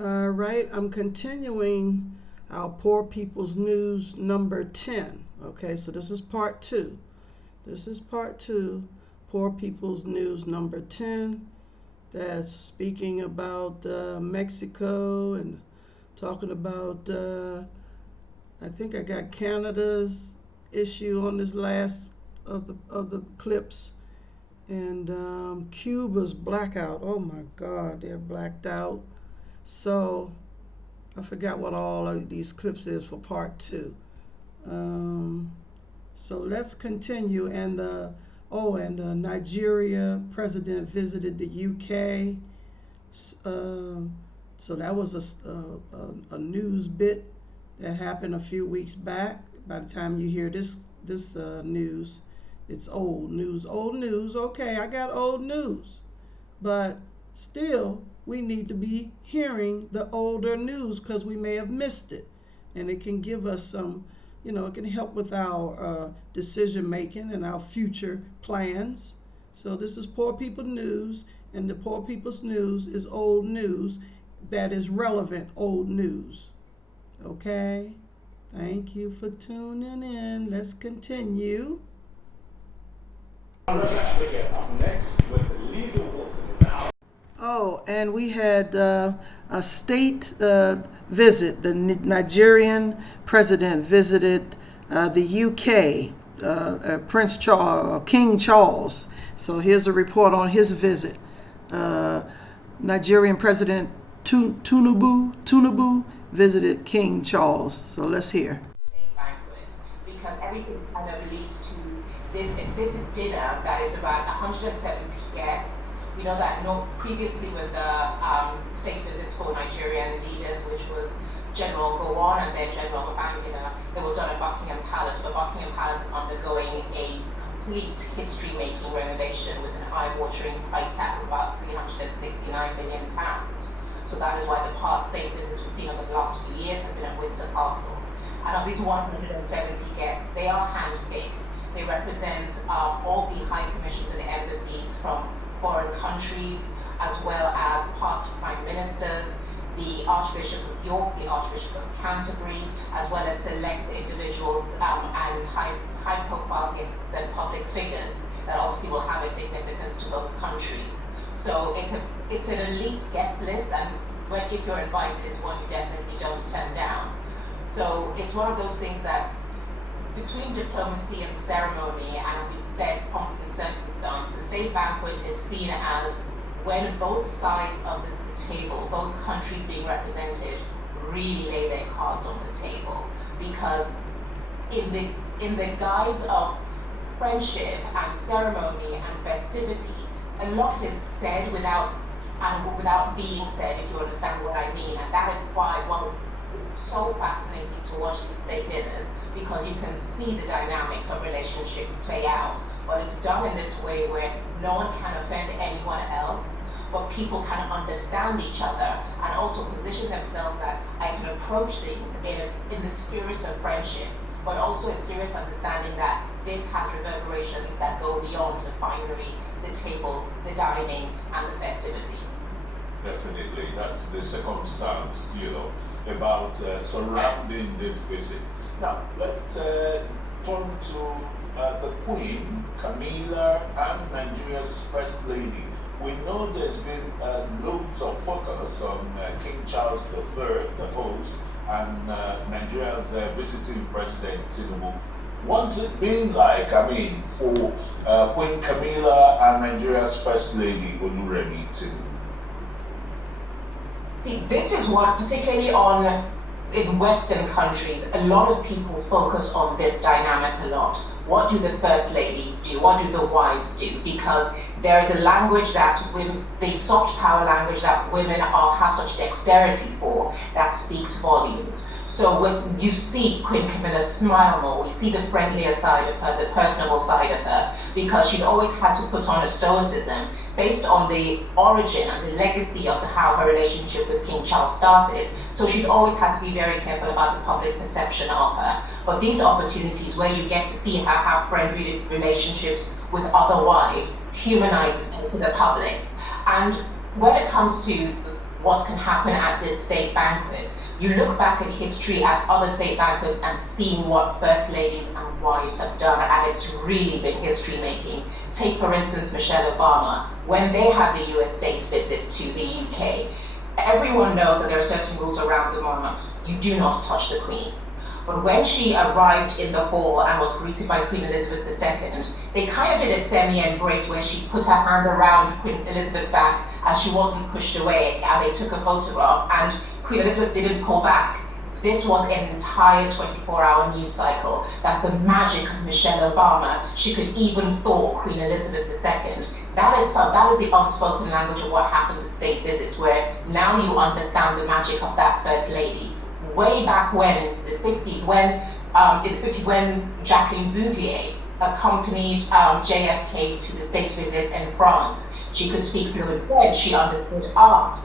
All right, I'm continuing our Poor People's News number 10. Okay, so this is part two. Poor People's News number 10. That's speaking about Mexico and talking about, I think I got Canada's issue on this last of the clips. And Cuba's blackout. Oh my God, they're blacked out. So I forgot what all of these clips is for part two. So let's continue. And Nigeria president visited the UK. So that was a news bit that happened a few weeks back. By the time you hear this news, it's old news. Old news. Okay, I got old news, but still we need to be hearing the older news because we may have missed it, and it can give us some, it can help with our decision making and our future plans. So this is Poor People News, and the Poor People's News is old news that is relevant old news. Okay? Thank you for tuning in. Let's continue. Next with Lisa Wilson now. Oh, and we had a state visit. The Nigerian president visited the UK, Prince Charles, King Charles. So here's a report on his visit. Nigerian President Tinubu visited King Charles. So let's hear. Because everything kind of leads to this dinner that is about 170 guests. We know that previously with the state visits for Nigerian leaders, which was General Gowon and then General Babangida, it was done at Buckingham Palace. But Buckingham Palace is undergoing a complete history-making renovation with an eye-watering price tag of about £369 million. So that is why the past state visits we've seen over the last few years have been at Windsor Castle. And of these 170 guests, they are handpicked. They represent all the high commissions and embassies from foreign countries, as well as past prime ministers, the Archbishop of York, the Archbishop of Canterbury, as well as select individuals and high-profile guests and public figures that obviously will have a significance to both countries. So it's an elite guest list, and if you're invited, it's one you definitely don't turn down. So it's one of those things that between diplomacy and ceremony, and as you said, pomp and circumstance, the state banquet is seen as when both sides of the table, both countries being represented, really lay their cards on the table. Because in the guise of friendship and ceremony and festivity, a lot is said without being said, if you understand what I mean. And that is why it's so fascinating to watch the state dinners, because you can see the dynamics of relationships play out. But it's done in this way where no one can offend anyone else, but people can understand each other and also position themselves that I can approach things in the spirit of friendship, but also a serious understanding that this has reverberations that go beyond the finery, the table, the dining, and the festivity. Definitely, that's the circumstance, about surrounding this visit. Now, let's turn to the Queen, Camilla, and Nigeria's First Lady. We know there's been loads of focus on King Charles III, the host, and Nigeria's visiting President Tinubu. What's it been like, for Queen Camilla and Nigeria's First Lady, Oluremi Tinubu? See, this is what, particularly in Western countries, a lot of people focus on this dynamic a lot. What do the first ladies do? What do the wives do? Because there is a language that the soft power language that women have such dexterity for, that speaks volumes. So you see Queen Camilla smile more, we see the friendlier side of her, the personable side of her, because she's always had to put on a stoicism based on the origin and the legacy of how her relationship with King Charles started. So she's always had to be very careful about the public perception of her. But these opportunities where you get to see her have friendly relationships with other wives humanizes her to the public. And when it comes to what can happen at this state banquet. You look back at history at other state banquets and seeing what first ladies and wives have done, and it's really been history making. Take, for instance, Michelle Obama. When they had the US state visits to the UK, everyone knows that there are certain rules around the monarchs. You do not touch the Queen. But when she arrived in the hall and was greeted by Queen Elizabeth II, they kind of did a semi-embrace where she put her hand around Queen Elizabeth's back and she wasn't pushed away, and they took a photograph, and Queen Elizabeth didn't pull back. This was an entire 24-hour news cycle, that the magic of Michelle Obama, she could even thaw Queen Elizabeth II. That is the unspoken language of what happens at state visits, where now you understand the magic of that First Lady. Way back when, in the 60s, when Jacqueline Bouvier accompanied JFK to the state visits in France, she could speak fluent French, she understood art.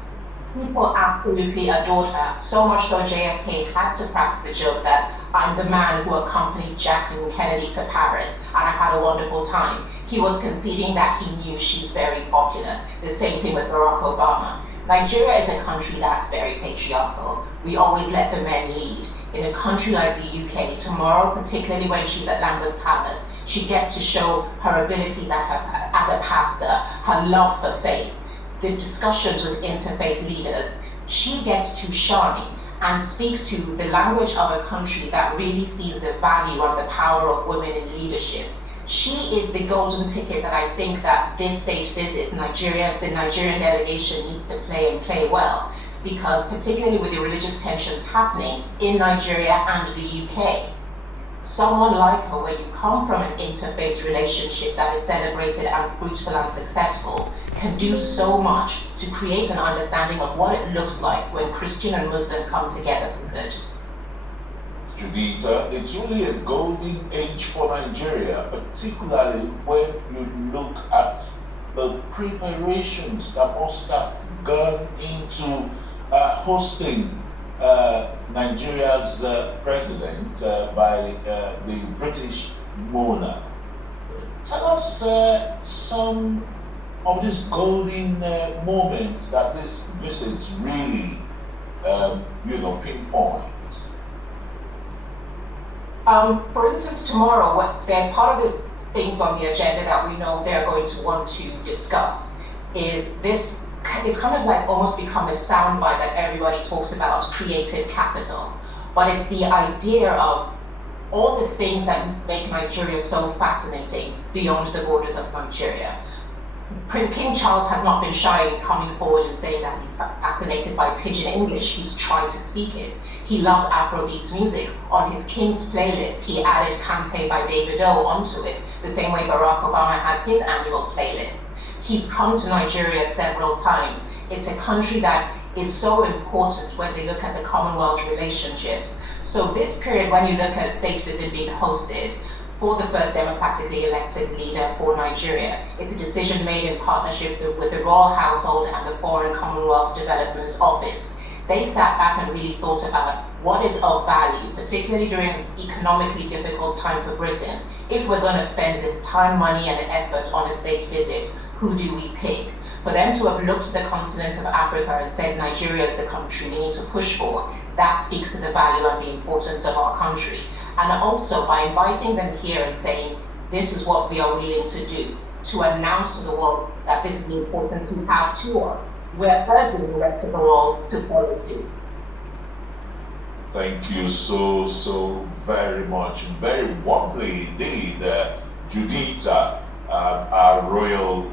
People absolutely adored her, so much so JFK had to crack the joke that I'm the man who accompanied Jacqueline Kennedy to Paris and I had a wonderful time. He was conceding that he knew she's very popular. The same thing with Barack Obama. Nigeria is a country that's very patriarchal. We always let the men lead. In a country like the UK, tomorrow, particularly when she's at Lambeth Palace, she gets to show her abilities as a pastor, her love for faith, the discussions with interfaith leaders. She gets to shine and speak to the language of a country that really sees the value and the power of women in leadership. She is the golden ticket that I think that this state visits the Nigerian delegation needs to play and play well, because particularly with the religious tensions happening in Nigeria and the UK, someone like her, where you come from an interfaith relationship that is celebrated and fruitful and successful, can do so much to create an understanding of what it looks like when Christian and Muslim come together for good. Judith, it's really a golden age for Nigeria, particularly when you look at the preparations that must have gone into hosting Nigeria's president by the British monarch. Tell us some of these golden moments that this visit really, pinpoints. For instance, tomorrow, they're part of the things on the agenda that we know they're going to want to discuss is this. It's kind of like almost become a soundbite that everybody talks about, creative capital. But it's the idea of all the things that make Nigeria so fascinating beyond the borders of Nigeria. King Charles has not been shy in coming forward and saying that he's fascinated by pidgin English. He's trying to speak it. He loves Afrobeats music. On his King's playlist, he added Kante by Davido onto it, the same way Barack Obama has his annual playlist. He's come to Nigeria several times. It's a country that is so important when they look at the Commonwealth relationships. So this period, when you look at a state visit being hosted for the first democratically elected leader for Nigeria, it's a decision made in partnership with the Royal Household and the Foreign Commonwealth Development Office. They sat back and really thought about what is of value, particularly during an economically difficult time for Britain. If we're going to spend this time, money, and effort on a state visit, who do we pick? For them to have looked at the continent of Africa and said Nigeria is the country we need to push for, that speaks to the value and the importance of our country. And also by inviting them here and saying, this is what we are willing to do, to announce to the world that this is the importance you have to us, we're urging the rest of the world to follow suit. Thank you so very much, and very warmly indeed, Judith, our royal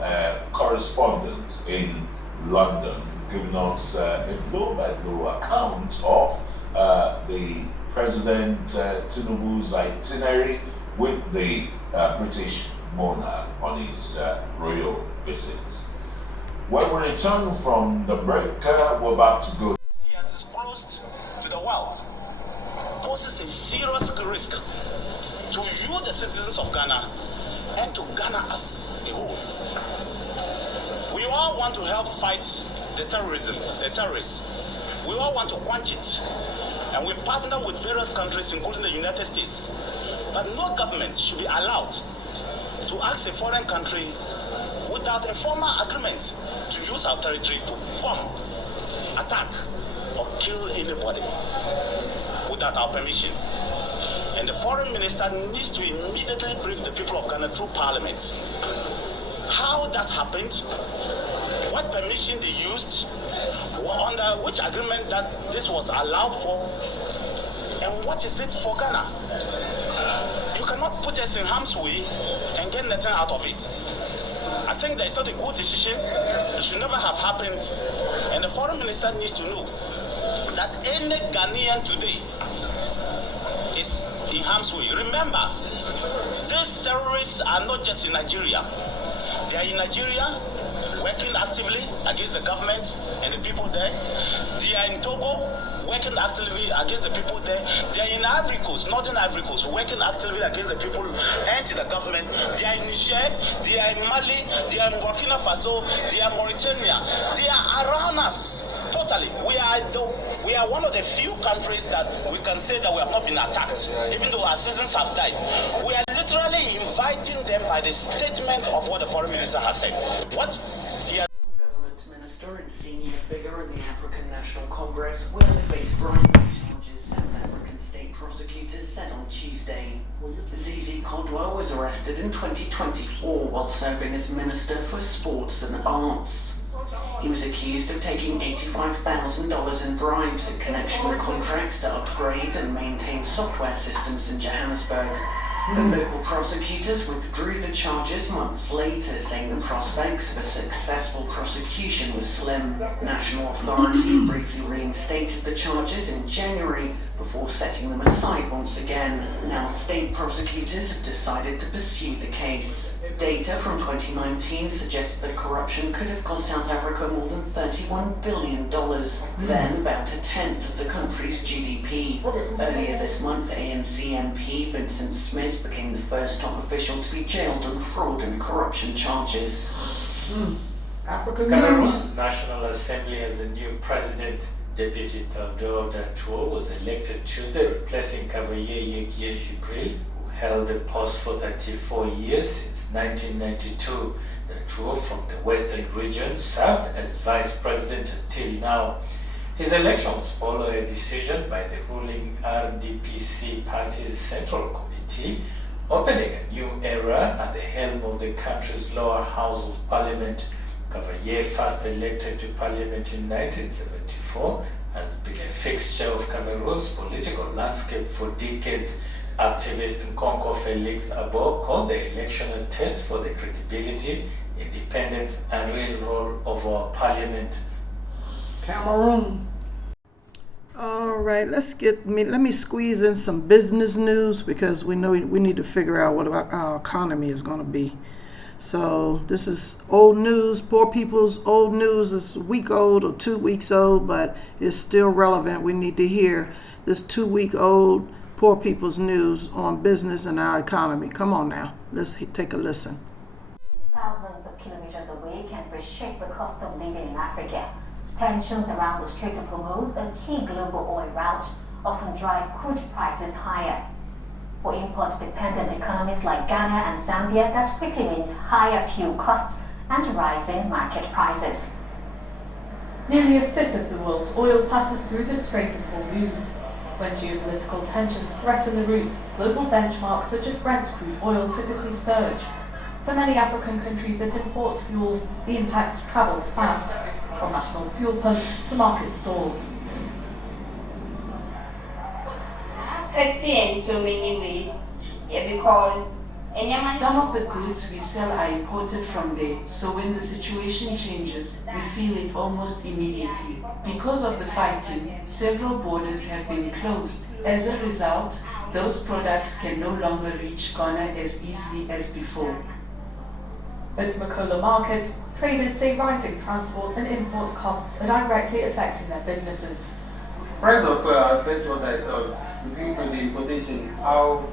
correspondent in London, giving us a blow-by-blow account of the President Tinubu's itinerary with the British monarch on his royal visits. When we return from the break, we're about to go. He has disclosed to the world, poses a serious risk to you, the citizens of Ghana, and to Ghana as a whole. We all want to help fight the terrorists. We all want to quench it. And we partner with various countries, including the United States. But no government should be allowed to ask a foreign country without a formal agreement to use our territory to bomb attack or kill anybody without our permission. And the foreign minister needs to immediately brief the people of Ghana through parliament. How that happened, what permission they used, under which agreement that this was allowed for, and what is it for Ghana? You cannot put us in harm's way and get nothing out of it. I think that it's not a good decision. It should never have happened. And the foreign minister needs to know that any Ghanaian today is in harm's way. Remember, these terrorists are not just in Nigeria. They are in Nigeria working actively against the government and the people there. They are in Togo working actively against the people there. They are in Ivory Coast, Northern Ivory Coast, working actively against the people and the government. They are in Niger, they are in Mali, they are in Burkino Faso, they are Mauritania. They are around us. Totally. We are one of the few countries that we can say that we have not been attacked, even though our citizens have died. We are literally inviting them by the statement of what the foreign minister has said. What he has Government minister and senior figure in the African National Congress will face bribery charges, South African state prosecutors said on Tuesday. Zizi Kodwa was arrested in 2024 while serving as Minister for Sports and Arts. He was accused of taking $85,000 in bribes in connection with contracts to upgrade and maintain software systems in Johannesburg. The local prosecutors withdrew the charges months later, saying the prospects of a successful prosecution was slim. National Authority briefly reinstated the charges in January before setting them aside once again. Now state prosecutors have decided to pursue the case. Data from 2019 suggests that corruption could have cost South Africa more than $31 billion, then about a tenth of the country's GDP. Earlier this month, ANC MP Vincent Smith became the first top official to be jailed on fraud and corruption charges. African Cameroon's National Assembly has a new president. Deputy Theodore Datour was elected Tuesday, replacing Cavalier Yekie Jibril, who held the post for 34 years since 1992. Datour, from the Western region, served as vice president until now. His election was following a decision by the ruling RDPC party's Central Committee, opening a new era at the helm of the country's lower house of parliament. Cavalier, first elected to parliament in 1974, has been a fixture of Cameroon's political landscape for decades. Activist Nkonko Felix Abo called the election a test for the credibility, independence, and real role of our parliament. Cameroon. All right, let me squeeze in some business news because we know we need to figure out what our economy is going to be. So this is old news. Poor people's old news is a week old or 2 weeks old, but it's still relevant. We need to hear this 2-week-old poor people's news on business and our economy. Come on now, let's take a listen. Thousands of kilometers away can reshape the cost of living in Africa. Tensions around the Strait of Hormuz, a key global oil route, often drive crude prices higher. For import-dependent economies like Ghana and Zambia, that quickly means higher fuel costs and rising market prices. Nearly a fifth of the world's oil passes through the Strait of Hormuz. When geopolitical tensions threaten the route, global benchmarks such as Brent crude oil typically surge. For many African countries that import fuel, the impact travels fast, from national fuel pumps to market stalls. Affecting in so many ways, because some of the goods we sell are imported from there, so when the situation changes, we feel it almost immediately. Because of the fighting, several borders have been closed. As a result, those products can no longer reach Ghana as easily as before. At Makola Market, traders say rising transport and import costs are directly affecting their businesses. Price of affects what I sell. Looking for the importation, how,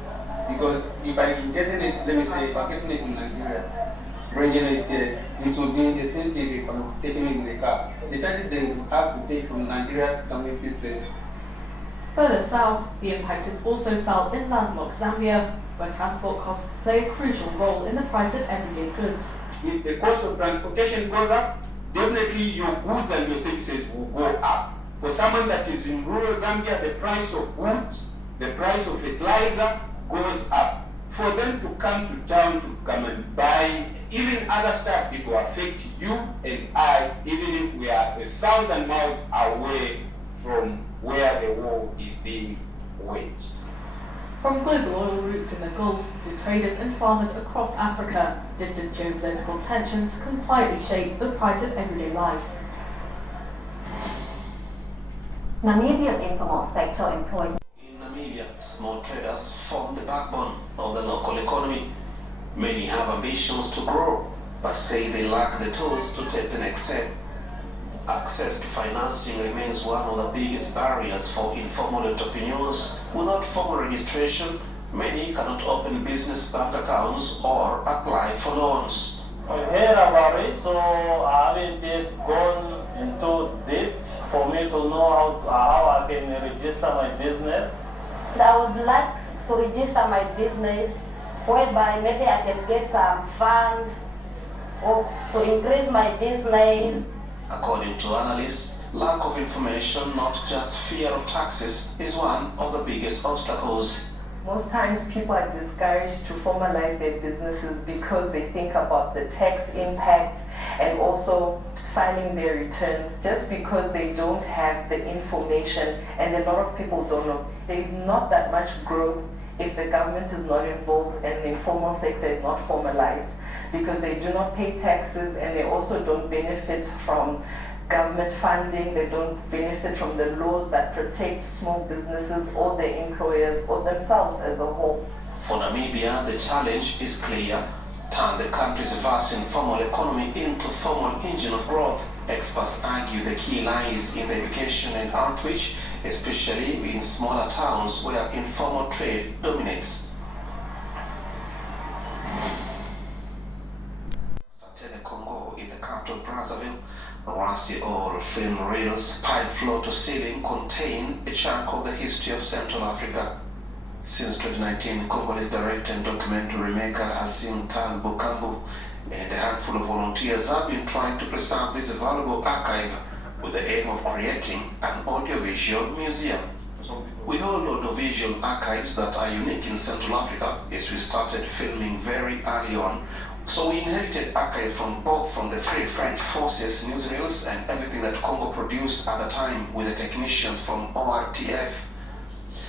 because if I'm getting it, let me say, if I'm getting it from Nigeria, bringing it here, it will be expensive if I'm taking it in the car. The charges they have to pay from Nigeria coming this place. Further south, the impact is also felt in landlocked Zambia, where transport costs play a crucial role in the price of everyday goods. If the cost of transportation goes up, definitely your goods and your services will go up. For someone that is in rural Zambia, the price of woods, the price of fertilizer goes up. For them to come to town to come and buy even other stuff, it will affect you and I, even if we are 1,000 miles away from where the war is being waged. From global oil routes in the Gulf to traders and farmers across Africa, distant geopolitical tensions can quietly shape the price of everyday life. Namibia's informal sector employs. In Namibia, small traders form the backbone of the local economy. Many have ambitions to grow, but say they lack the tools to take the next step. Access to financing remains one of the biggest barriers for informal entrepreneurs. Without formal registration, many cannot open business bank accounts or apply for loans. I heard about it, so I haven't gone into deep for me to know how I can register my business. I would like to register my business, whereby maybe I can get some funds or to increase my business. According to analysts, lack of information, not just fear of taxes, is one of the biggest obstacles. Most times people are discouraged to formalize their businesses because they think about the tax impacts and also filing their returns, just because they don't have the information, and a lot of people don't know. There is not that much growth if the government is not involved and the informal sector is not formalized, because they do not pay taxes and they also don't benefit from government funding. They don't benefit from the laws that protect small businesses or their employers or themselves as a whole. For Namibia, the challenge is clear: turn the country's vast informal economy into formal engine of growth. Experts argue the key lies in the education and outreach, especially in smaller towns where informal trade dominates. Congo in the capital Brazzaville, Rwasi oil film reels piled floor to ceiling contain a chunk of the history of Central Africa. Since 2019, Congolese director and documentary maker Hassim Tal Bukambu and a handful of volunteers have been trying to preserve this valuable archive with the aim of creating an audiovisual museum. We hold audiovisual archives that are unique in Central Africa, as we started filming very early on. So we inherited archive from both from the Free French Forces newsreels and everything that Congo produced at the time with a technician from ORTF.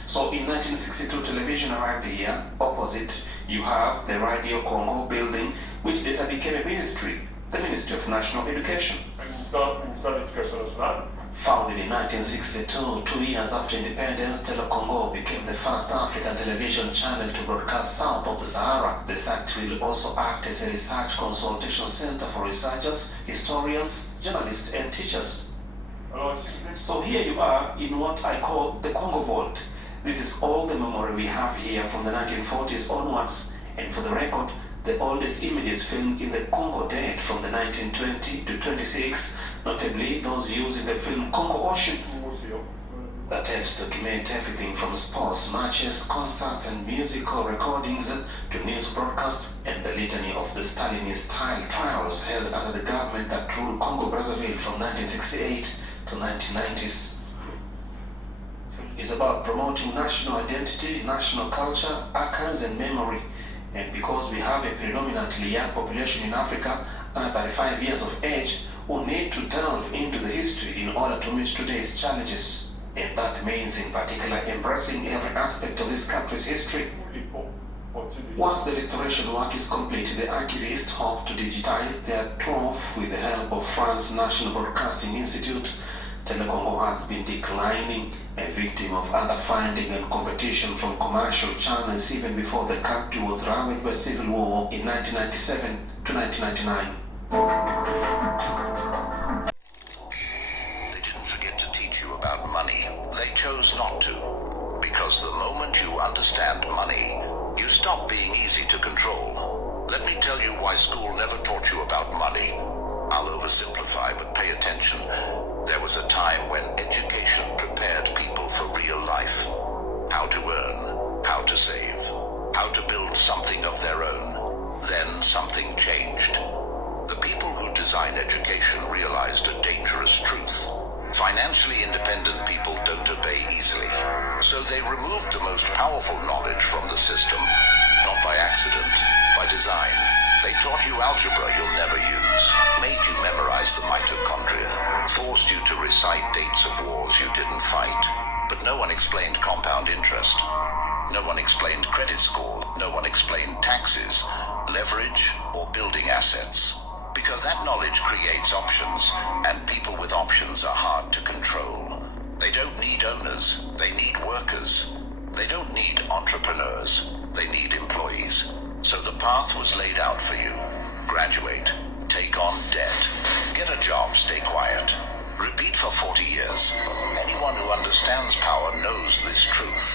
So in 1962, television arrived here. Opposite, you have the Radio Congo building, which later became a ministry, the Ministry of National Education. Founded in 1962, 2 years after independence, Tele-Congo became the first African television channel to broadcast south of the Sahara. The site will also act as a research consultation center for researchers, historians, journalists, and teachers. So here you are in what I call the Congo Vault. This is all the memory we have here from the 1940s onwards, and for the record, the oldest images filmed in the Congo date from the 1920 to 26, notably those used in the film Congo Ocean. The tapes document everything from sports, matches, concerts, and musical recordings to news broadcasts and the litany of the Stalinist-style trials held under the government that ruled Congo-Brazzaville from 1968 to 1990s. It's about promoting national identity, national culture, archives, and memory. And because we have a predominantly young population in Africa under 35 years of age, we need to delve into the history in order to meet today's challenges. And that means in particular embracing every aspect of this country's history. Once the restoration work is complete, the archivists hope to digitize their trove with the help of France's National Broadcasting Institute. Tele-Congo has been declining, a victim of underfunding and competition from commercial channels even before the country was ravaged by civil war in 1997 to 1999. They didn't forget to teach you about money. They chose not to. Because the moment you understand money, you stop being easy to control. Let me tell you why school never taught you about money. I'll oversimplify, but pay attention. There was a time when education prepared people for real life. How to earn, how to save, how to build something of their own. Then something changed. The people who design education realized powerful knowledge from the system, not by accident, by design. They taught you algebra you'll never use, made you memorize the mitochondria, forced you to recite dates of wars you didn't fight. But no one explained compound interest. No one explained credit score. No one explained taxes, leverage, or building assets. Because that knowledge creates options, and people with options are hard to control. They don't need owners, they need workers. They don't need entrepreneurs, they need employees. So the path was laid out for you. Graduate, take on debt, get a job, stay quiet. Repeat for 40 years. Anyone who understands power knows this truth.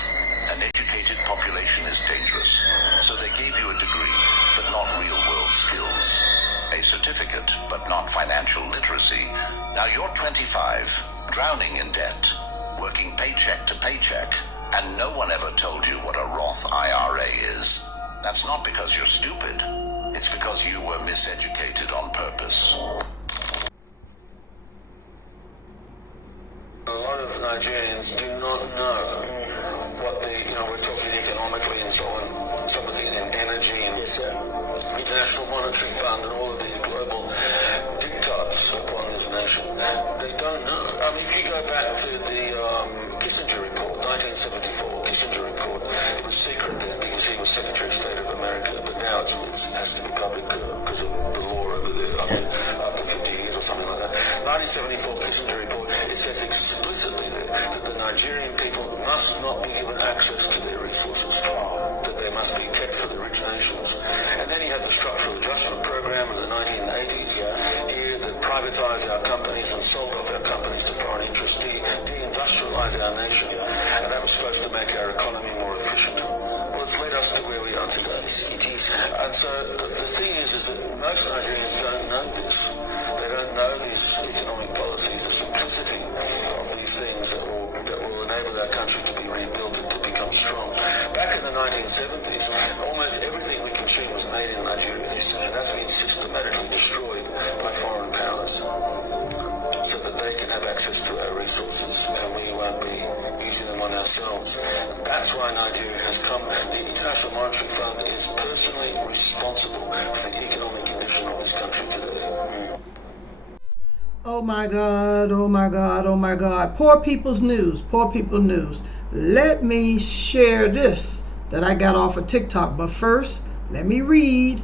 An educated population is dangerous. So they gave you a degree, but not real-world skills. A certificate, but not financial literacy. Now you're 25, drowning in debt, working paycheck to paycheck, and no one ever told you what a Roth IRA is. That's not because you're stupid. It's because you were miseducated on purpose. A lot of Nigerians do not know what we're talking economically and so on. Some are thinking in energy and International Monetary Fund and all of these global diktats upon this nation. They don't know. I mean, if you go back to the Kissinger report, 1974 Kissinger report, it was secret then because he was Secretary of State of America, but now it has to be public because of the law over there after 50 years or something like that. 1974 Kissinger report, it says explicitly there that the Nigerian people must not be given access to their resources, that they must be kept for the rich nations. And then you have the structural adjustment program of the 1980s here that privatized our companies and sold off our companies to foreign interests, de-industrialized our nation, and that was supposed to make our economy more efficient. Well, it's led us to where we are today. It is. And so the thing is that most Nigerians don't know this. They don't know these economic policies, the simplicity of these things that will enable our country to be rebuilt and to become strong. Back in the 1970s, almost everything we consumed was made in Nigeria, and that's been systematically destroyed by foreign powers so that they can have access to our resources and we won't be using them on ourselves. That's why Nigeria has come. The International Monetary Fund is personally responsible for the economic condition of this country today. Oh my God, oh my God, oh my God. Poor people's news, poor people news. Let me share this that I got off of TikTok. But first, let me read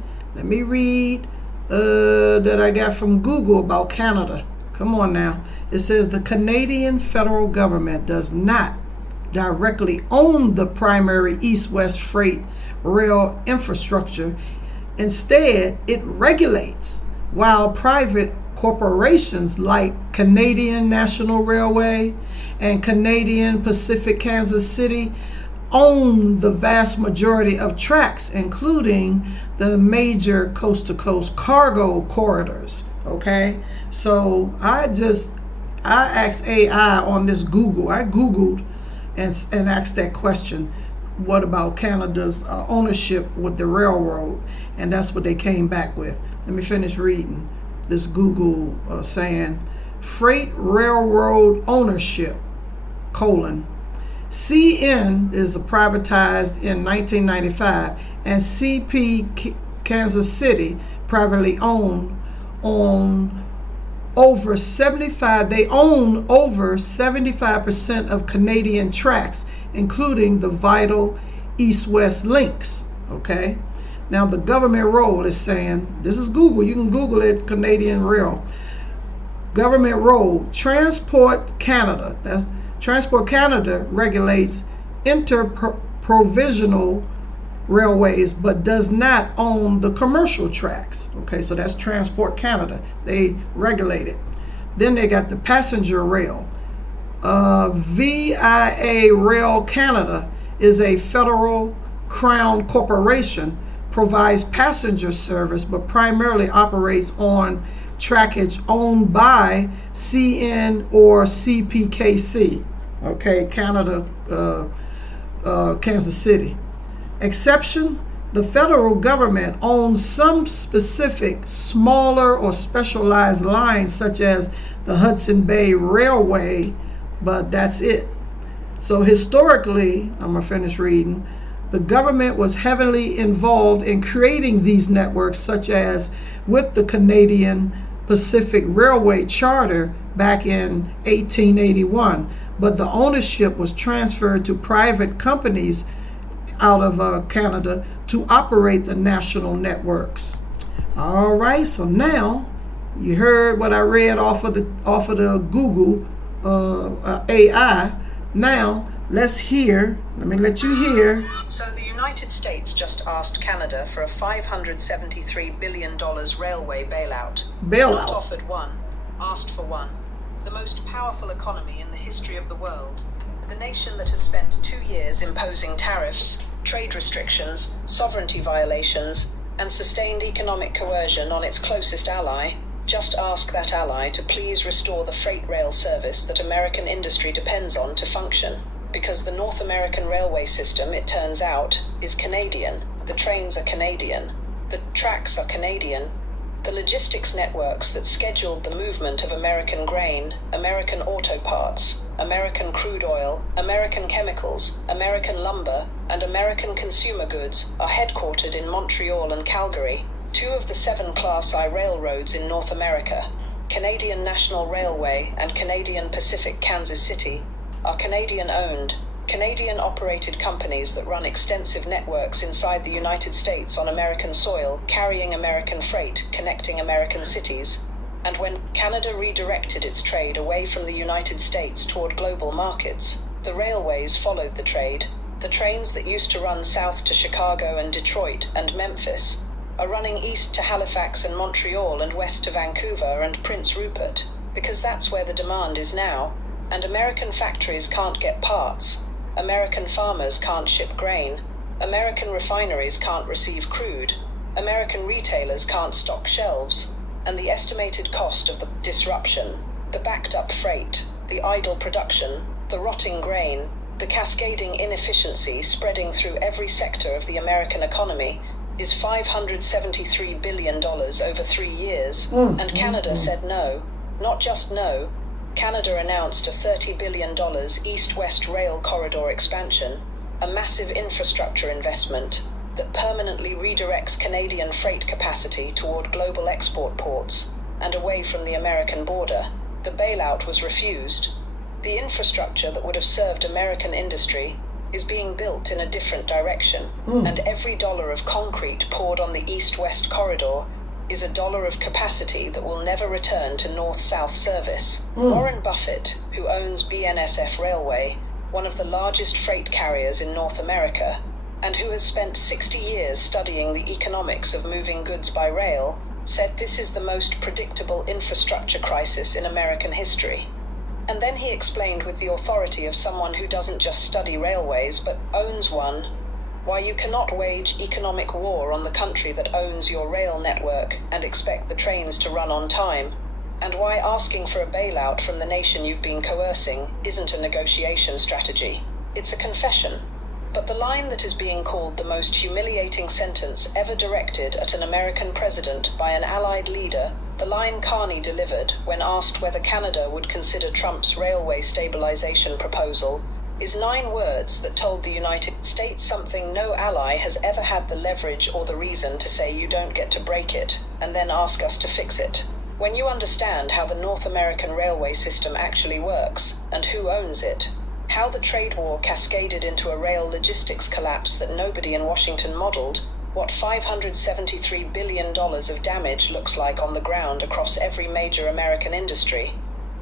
that I got from Google about Canada. Come on now. It says the Canadian federal government does not directly own the primary east-west freight rail infrastructure. Instead, it regulates, while private corporations like Canadian National Railway and Canadian Pacific Kansas City own the vast majority of tracks, including the major coast-to-coast cargo corridors. Okay, so I asked AI on this Google. I Googled and asked that question, what about Canada's ownership with the railroad? And that's what they came back with. Let me finish reading this Google saying, freight railroad ownership, CN is privatized in 1995, and CP Kansas City privately owned on over 75. They own over 75% of Canadian tracks, including the vital east-west links. Okay. Now the government role is saying, this is Google, you can Google it, Canadian Rail. Government role, Transport Canada. Transport Canada regulates interprovincial railways, but does not own the commercial tracks. Okay, so that's Transport Canada. They regulate it. Then they got the passenger rail. VIA Rail Canada is a federal crown corporation, provides passenger service, but primarily operates on trackage owned by CN or CPKC. Okay, Canada, Kansas City. Exception, the federal government owns some specific smaller or specialized lines such as the Hudson Bay Railway, but that's it. So historically, I'm going to finish reading, The government was heavily involved in creating these networks, such as with the Canadian Pacific Railway Charter back in 1881, but the ownership was transferred to private companies out of Canada to operate the national networks. All right, so now you heard what I read off of the Google AI. Now let me let you hear. So the United States just asked Canada for a $573 billion railway bailout. Not offered one, asked for one. The most powerful economy in the history of the world. The nation that has spent 2 years imposing tariffs, trade restrictions, sovereignty violations, and sustained economic coercion on its closest ally, just ask that ally to please restore the freight rail service that American industry depends on to function. Because the North American railway system, it turns out, is Canadian. The trains are Canadian. The tracks are Canadian. The logistics networks that scheduled the movement of American grain, American auto parts, American crude oil, American chemicals, American lumber, and American consumer goods are headquartered in Montreal and Calgary, 2 of the 7 Class I railroads in North America, Canadian National Railway and Canadian Pacific Kansas City, are Canadian-owned, Canadian-operated companies that run extensive networks inside the United States on American soil, carrying American freight, connecting American cities. And when Canada redirected its trade away from the United States toward global markets, the railways followed the trade. The trains that used to run south to Chicago and Detroit and Memphis are running east to Halifax and Montreal and west to Vancouver and Prince Rupert, because that's where the demand is now. And American factories can't get parts, American farmers can't ship grain, American refineries can't receive crude, American retailers can't stock shelves, and the estimated cost of the disruption, the backed up freight, the idle production, the rotting grain, the cascading inefficiency spreading through every sector of the American economy is $573 billion over 3 years, and Canada said no, not just no. Canada announced a $30 billion east-west rail corridor expansion, a massive infrastructure investment that permanently redirects Canadian freight capacity toward global export ports and away from the American border. The bailout was refused. The infrastructure that would have served American industry is being built in a different direction, and every dollar of concrete poured on the east-west corridor is $1 of capacity that will never return to north-south service. Warren Buffett, who owns BNSF Railway, one of the largest freight carriers in North America, and who has spent 60 years studying the economics of moving goods by rail, said this is the most predictable infrastructure crisis in American history. And then he explained with the authority of someone who doesn't just study railways but owns one, why you cannot wage economic war on the country that owns your rail network and expect the trains to run on time, and why asking for a bailout from the nation you've been coercing isn't a negotiation strategy. It's a confession. But the line that is being called the most humiliating sentence ever directed at an American president by an allied leader, the line Carney delivered when asked whether Canada would consider Trump's railway stabilization proposal, is 9 words that told the United States something no ally has ever had the leverage or the reason to say you don't get to break it, and then ask us to fix it. When you understand how the North American railway system actually works, and who owns it, how the trade war cascaded into a rail logistics collapse that nobody in Washington modeled, what $573 billion of damage looks like on the ground across every major American industry,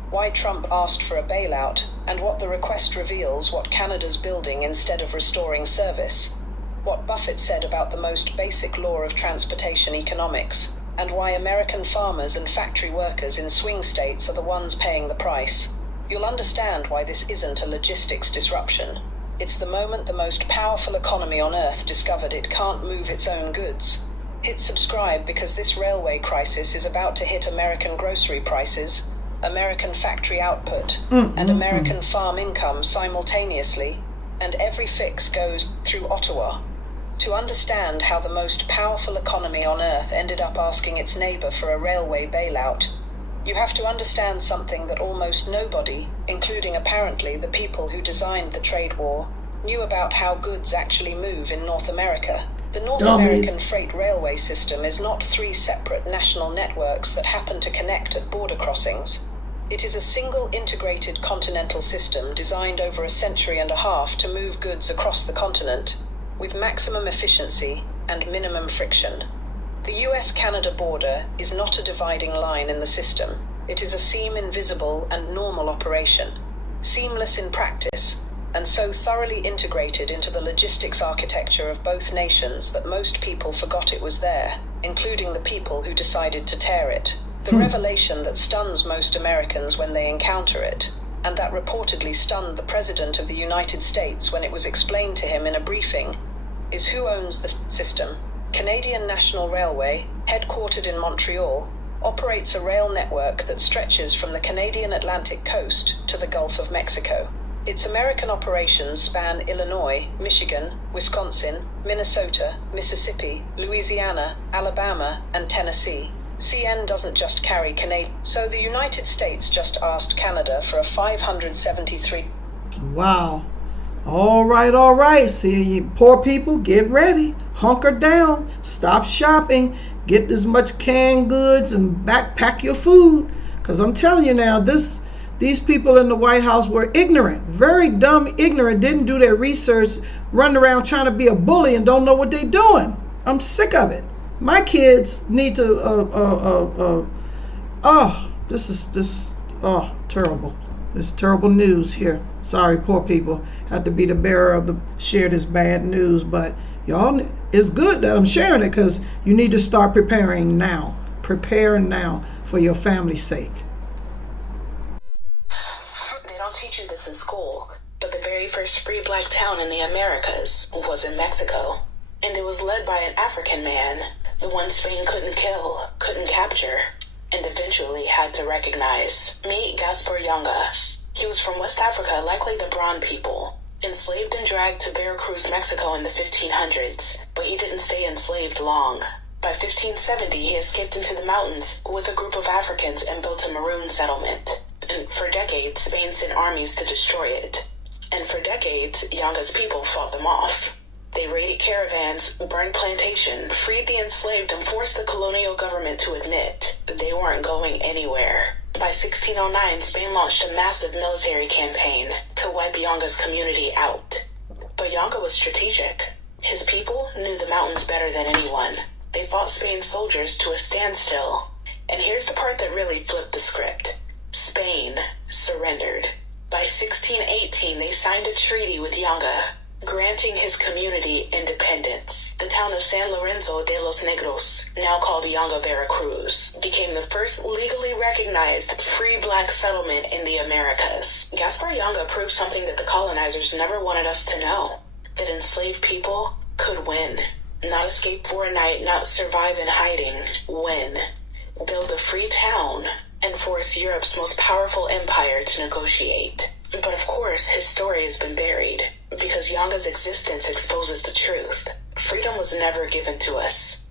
why Trump asked for a bailout, and what the request reveals what Canada's building instead of restoring service, what Buffett said about the most basic law of transportation economics, and why American farmers and factory workers in swing states are the ones paying the price, you'll understand why this isn't a logistics disruption. It's the moment the most powerful economy on earth discovered it can't move its own goods. Hit subscribe because this railway crisis is about to hit American grocery prices, American factory output, and American farm income simultaneously, and every fix goes through Ottawa. To understand how the most powerful economy on earth ended up asking its neighbor for a railway bailout, you have to understand something that almost nobody, including apparently the people who designed the trade war, knew about how goods actually move in North America. The North American freight railway system is not 3 separate national networks that happen to connect at border crossings. It is a single integrated continental system designed over a century and a half to move goods across the continent with maximum efficiency and minimum friction. The US-Canada border is not a dividing line in the system. It is a seam in visible and normal operation, seamless in practice, and so thoroughly integrated into the logistics architecture of both nations that most people forgot it was there, including the people who decided to tear it. The revelation that stuns most Americans when they encounter it, and that reportedly stunned the President of the United States when it was explained to him in a briefing, is who owns the system. Canadian National Railway, headquartered in Montreal, operates a rail network that stretches from the Canadian Atlantic coast to the Gulf of Mexico. Its American operations span Illinois, Michigan, Wisconsin, Minnesota, Mississippi, Louisiana, Alabama, and Tennessee. CN doesn't just carry Canadian. So the United States just asked Canada for a 573. Wow. All right. See, you poor people, get ready. Hunker down. Stop shopping. Get as much canned goods and backpack your food. Because I'm telling you now, these people in the White House were ignorant. Very dumb, ignorant. Didn't do their research. Run around trying to be a bully and don't know what they're doing. I'm sick of it. My kids need to, terrible. This terrible news here. Sorry, poor people. Have to be the bearer of share this bad news, but y'all, it's good that I'm sharing it because you need to start preparing now. Prepare now for your family's sake. They don't teach you this in school, but the very first free black town in the Americas was in Mexico, and it was led by an African man, the one Spain couldn't kill, couldn't capture, and eventually had to recognize. Meet Gaspar Yanga. He was from West Africa, likely the Bron people, enslaved and dragged to Veracruz, Mexico in the 1500s, but he didn't stay enslaved long. By 1570, he escaped into the mountains with a group of Africans and built a maroon settlement. And for decades, Spain sent armies to destroy it. And for decades, Yanga's people fought them off. They raided caravans, burned plantations, freed the enslaved, and forced the colonial government to admit they weren't going anywhere. By 1609, Spain launched a massive military campaign to wipe Yanga's community out. But Yanga was strategic. His people knew the mountains better than anyone. They fought Spain's soldiers to a standstill. And here's the part that really flipped the script. Spain surrendered. By 1618, they signed a treaty with Yanga, granting his community independence. The town of San Lorenzo de los Negros, now called Yanga, Veracruz, became the first legally recognized free black settlement in the Americas. Gaspar Yanga proved something that the colonizers never wanted us to know, that enslaved people could win. Not escape for a night, not survive in hiding, win. Build a free town, and force Europe's most powerful empire to negotiate. But of course, his story has been buried, because Yanga's existence exposes the truth. Freedom was never given to us.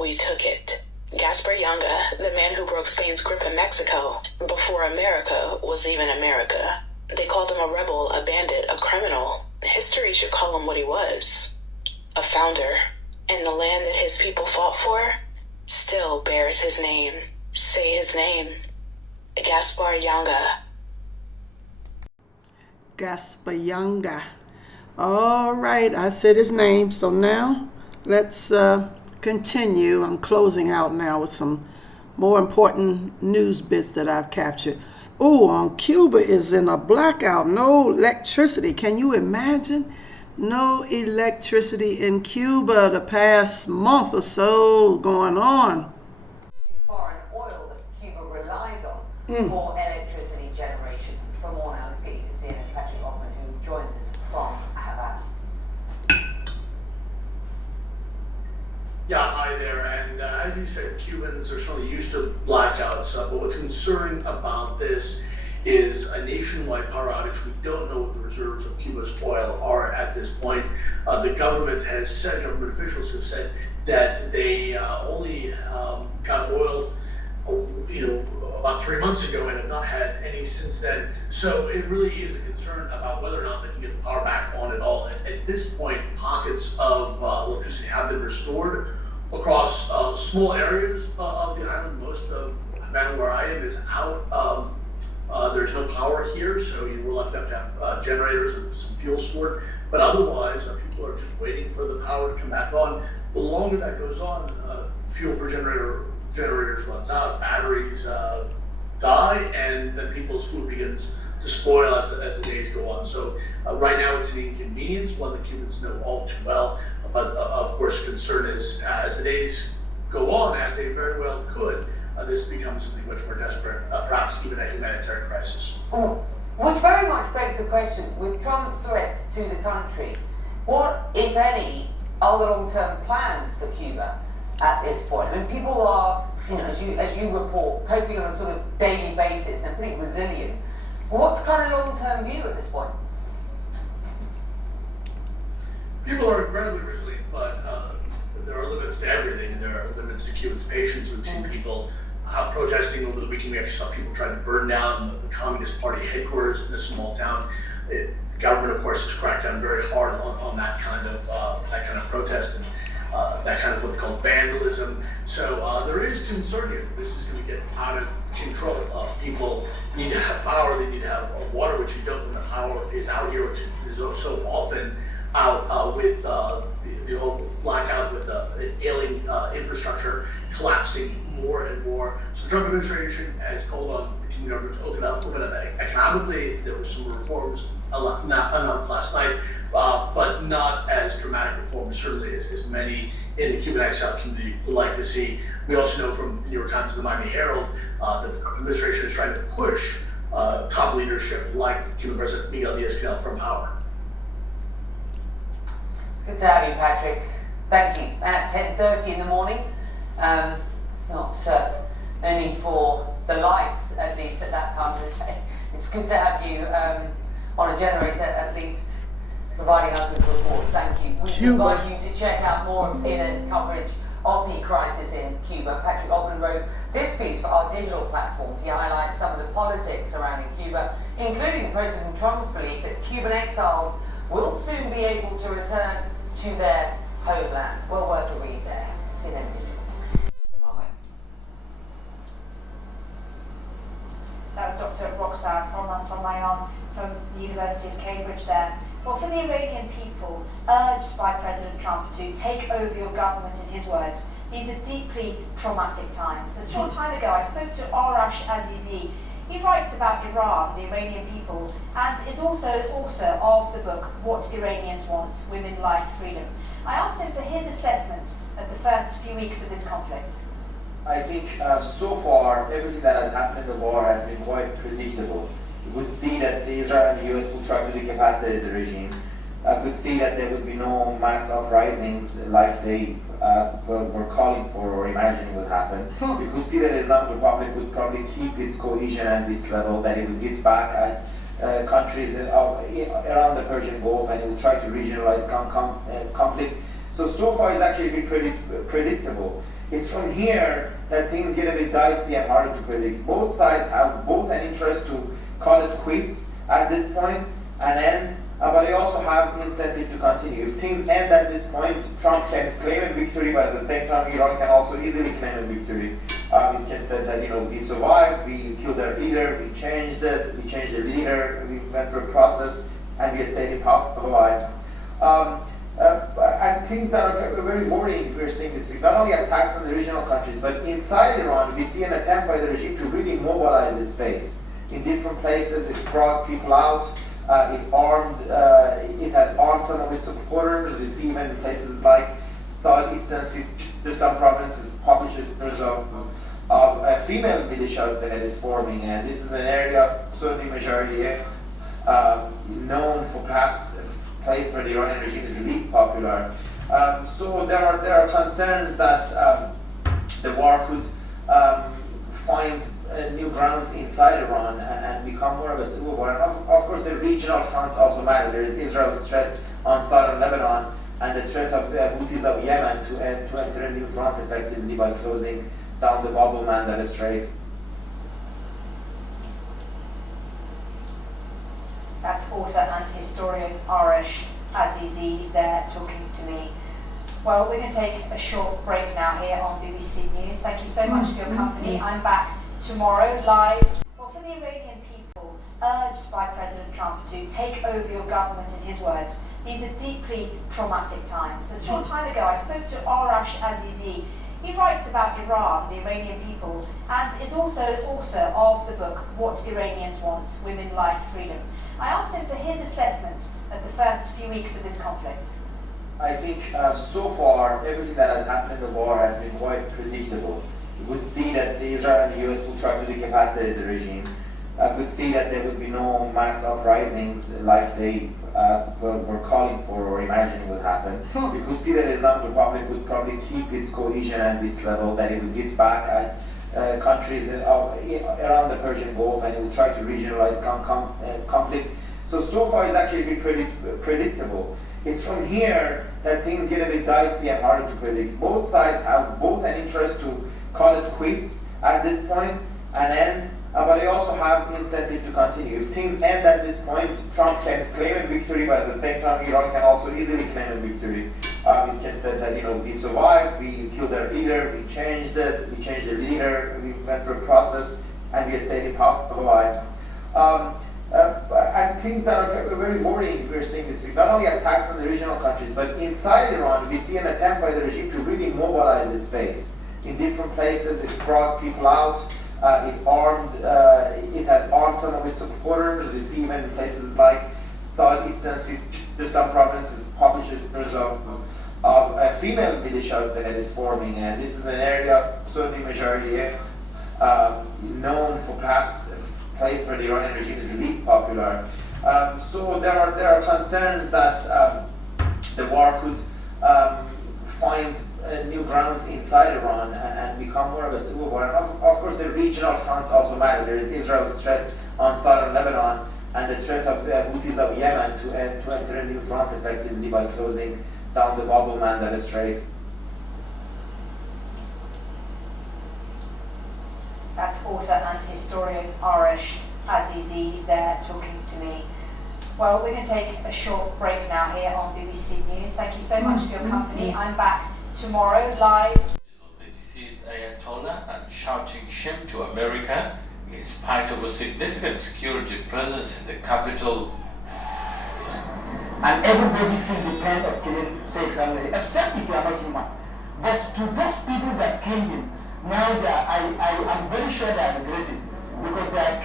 We took it. Gaspar Yanga, the man who broke Spain's grip in Mexico, before America was even America. They called him a rebel, a bandit, a criminal. History should call him what he was. A founder. And the land that his people fought for still bears his name. Say his name. Gaspar Yanga. Gaspar Yanga. All right, I said his name. So now let's continue. I'm closing out now with some more important news bits that I've captured. Oh, Cuba is in a blackout. No electricity. Can you imagine? No electricity in Cuba the past month or so going on. Foreign oil that Cuba relies on for electricity generation. For more now, let's get you to CNN's Patrick Ockman, who joins us from Havana. Yeah, hi there. And as you said, Cubans are certainly used to blackouts. But what's concerning about this is a nationwide power outage. We don't know what the reserves of Cuba's oil are at this point. The government has said, government officials have said that they only got oil about 3 months ago and have not had any since then. So it really is a concern about whether or not they can get the power back on at all. At this point, pockets of electricity have been restored across small areas of the island. Most of Havana, where I am, is out. There's no power here, so we're lucky enough to have generators and some fuel stored. But otherwise, people are just waiting for the power to come back on. The longer that goes on, fuel for generators runs out, batteries die, and then people's food begins to spoil as the days go on. So right now it's an inconvenience, one that Cubans know all too well. But of course, concern is as the days go on, as they very well could, this becomes something much more desperate, perhaps even a humanitarian crisis. Which very much begs the question, with Trump's threats to the country, what, if any, are the long-term plans for Cuba at this point? I mean, people are, as you report, coping on a sort of daily basis. They're pretty resilient. What's kind of long-term view at this point? People are incredibly resilient, but there are limits to everything, and there are limits to Cubans' patience. We've seen people out protesting over the weekend. We actually saw people trying to burn down the Communist Party headquarters in this small town. The government, of course, has cracked down very hard on that kind of protest and that kind of what they call vandalism. So there is concern here. This is going to get out of control. People need to have power. They need to have water, which you don't when the power is out here, which is so often out with the old blackout, with the ailing infrastructure collapsing more and more. So the Trump administration has called on the Cuban government to open up economically. There were some reforms announced last night, but not as dramatic reforms, certainly as many in the Cuban exile community would like to see. We also know from the New York Times and the Miami Herald that the administration is trying to push top leadership like Cuban President Miguel Diaz-Canel from power. It's good to have you, Patrick. Thank you. At 10:30 in the morning, it's not no need for the lights, at least at that time of the day. It's good to have you on a generator, at least providing us with reports. Thank you. We invite you to check out more of CNN's coverage of the crisis in Cuba. Patrick Altman wrote this piece for our digital platforms. He highlights some of the politics surrounding Cuba, including President Trump's belief that Cuban exiles will soon be able to return to their homeland. Well worth a read there. CNN Digital. That was Dr. Roxanne from the University of Cambridge there. Well, for the Iranian people, urged by President Trump to take over your government, in his words, these are deeply traumatic times. A short time ago, I spoke to Arash Azizi. He writes about Iran, the Iranian people, and is also author of the book, What Iranians Want, Women, Life, Freedom. I asked him for his assessment of the first few weeks of this conflict. I think so far, everything that has happened in the war has been quite predictable. We could see that Israel and the US will try to decapacitate the regime. I could see that there would be no mass uprisings like they were calling for or imagining would happen. We could see that the Islamic Republic would probably keep its cohesion at this level, that it would hit back at countries around the Persian Gulf, and it would try to regionalize conflict. So far it's actually been pretty predictable. It's from here that things get a bit dicey and harder to predict. Both sides have both an interest to call it quits at this point and end, but they also have incentive to continue. If things end at this point, Trump can claim a victory, but at the same time, Iran can also easily claim a victory. It can say that we survived, we killed their leader, we changed the leader, we went through a process, and we stayed in power. And things that are very worrying, we're seeing this week. Not only attacks on the regional countries, but inside Iran, we see an attempt by the regime to really mobilize its base. In different places, it's brought people out, it has armed some of its supporters. We see even in places like southeastern Sistan provinces, publishes of a female militia that is forming, and this is an area, certainly majority, known for perhaps place where the Iranian regime is the least popular. So there are concerns that the war could find new grounds inside Iran and become more of a civil war. And of course, the regional fronts also matter. There is Israel's threat on southern Lebanon and the threat of Houthis of Yemen to enter a new front effectively by closing down the bubble Mandela Strait. That's author and historian Arash Azizi there talking to me. Well, we're going to take a short break now here on BBC News. Thank you so much for your company. I'm back tomorrow live. Well, for the Iranian people, urged by President Trump to take over your government, in his words, these are deeply traumatic times. A short time ago, I spoke to Arash Azizi. He writes about Iran, the Iranian people, and is also author of the book, What Iranians Want, Women, Life, Freedom. I asked him for his assessment of the first few weeks of this conflict. I think so far, everything that has happened in the war has been quite predictable. You could see that Israel and the US will try to decapacitate the regime. I could see that there would be no mass uprisings like they were calling for or imagining would happen. You could see that the Islamic Republic would probably keep its cohesion at this level, that it would hit back at countries around the Persian Gulf, and it would try to regionalize conflict. So far it's actually been pretty predictable. It's from here that things get a bit dicey and harder to predict. Both sides have both an interest to call it quits at this point and end, but they also have incentive to continue. If things end at this point, Trump can claim a victory, but at the same time, Iran can also easily claim a victory. It can say that, we survived, we killed their leader, we changed the leader, we went through a process, and we stayed in power. And things that are very worrying we're seeing this week. Not only attacks on the regional countries, but inside Iran, we see an attempt by the regime to really mobilize its base. In different places, it's brought people out. It has armed some of its supporters. We see even in places like southeastern Sistan provinces, publishes of a female militia that is forming, and this is an area, Sunni majority, known for perhaps a place where the Iranian regime is the least popular. So there are concerns that the war could find new grounds inside Iran and become more of a civil war. And of course, the regional fronts also matter. There is Israel's threat on southern Lebanon and the threat of the Houthis of Yemen to enter a new front effectively by closing down the Bab el-Mandeb Strait. That's author and historian Arash Azizi there talking to me. Well, we're going to take a short break now here on BBC News. Thank you so much for your company. I'm back tomorrow live. The deceased Ayatollah and shouting shame to America in spite of a significant security presence in the capital. And everybody feel the pain of killing Sayyid Khamenei, except if you are not human. But to those people that killed him, now I'm very sure they are regretting, because they have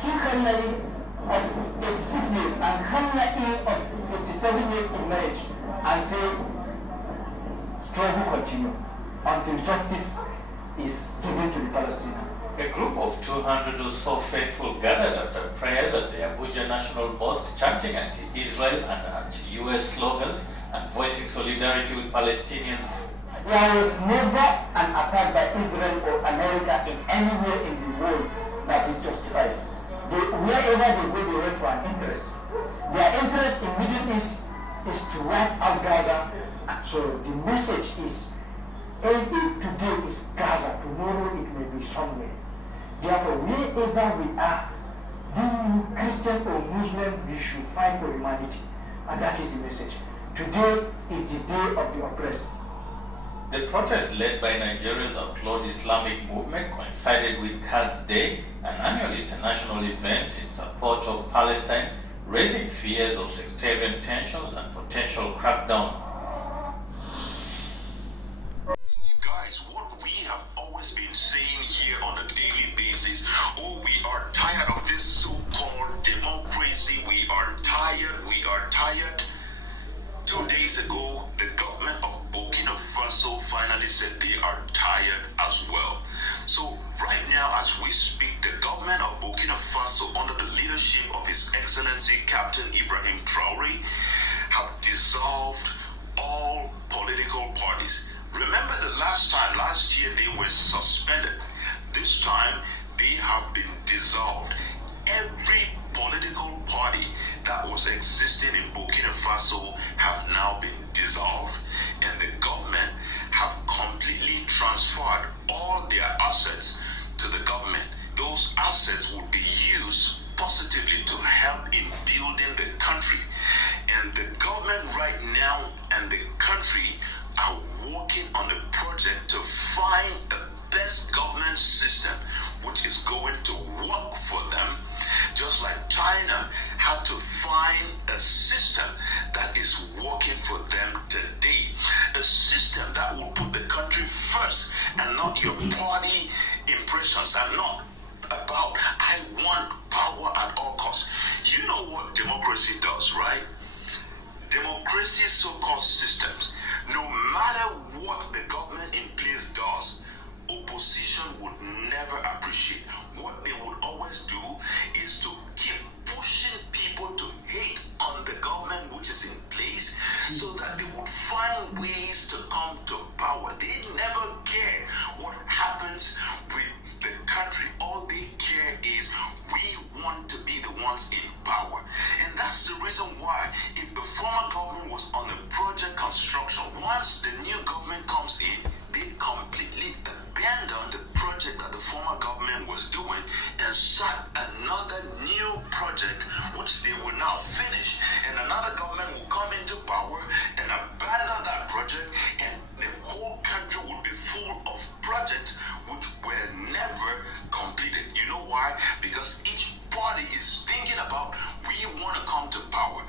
killed Khamenei of 86 years and Khamenei of 57 years in marriage, and say struggle continue until justice is given to the Palestinians. A group of 200 or so faithful gathered after prayers at the Abuja National Mosque, chanting anti-Israel and anti-US slogans and voicing solidarity with Palestinians. There was never an attack by Israel or America in anywhere in the world that is justified. Wherever they go, they wait for an interest. Their interest in Middle East is to wipe out Gaza. So the message is, if today is Gaza, tomorrow it may be somewhere. Therefore, wherever we are, being you Christian or Muslim, we should fight for humanity. And that is the message. Today is the day of the oppressed. The protest led by Nigeria's outlawed Islamic movement coincided with Quds Day, an annual international event in support of Palestine, raising fears of sectarian tensions and potential crackdown. Guys, what we have always been saying here on a daily basis, we are tired of this so-called democracy, we are tired. 2 days ago, the government of Burkino Faso finally said they are tired as well. So right now, as we speak, the government of Burkina Faso, under the leadership of His Excellency Captain Ibrahim Traoré, have dissolved all political parties. Remember the last year they were suspended. This time they have been dissolved. Every political party that was existing in Burkina Faso have now been dissolved, and the government have completely transferred all their working on a project to find the best government system which is going to work for them, just like China had to find a system that is working for them today. A system that will put the country first and not your party impressions, and not about I want power at all costs. You know what democracy does, right? Democracy, so-called systems, no matter what the government in place does, opposition would never appreciate. What they would always do is to keep pushing people to hate on the government which is in place so that they would find ways to come to power. They never care what happens with the country. All they care is we want to be the ones in power. And that's the reason why, if the former government was on the project construction, once the new government comes in, they completely abandon the project that the former government was doing and start another new project which they will now finish, and another government will come into power and abandon that project, and the whole country will be full of projects which were never completed. You know why? Because each party is thinking about, we want to come to power.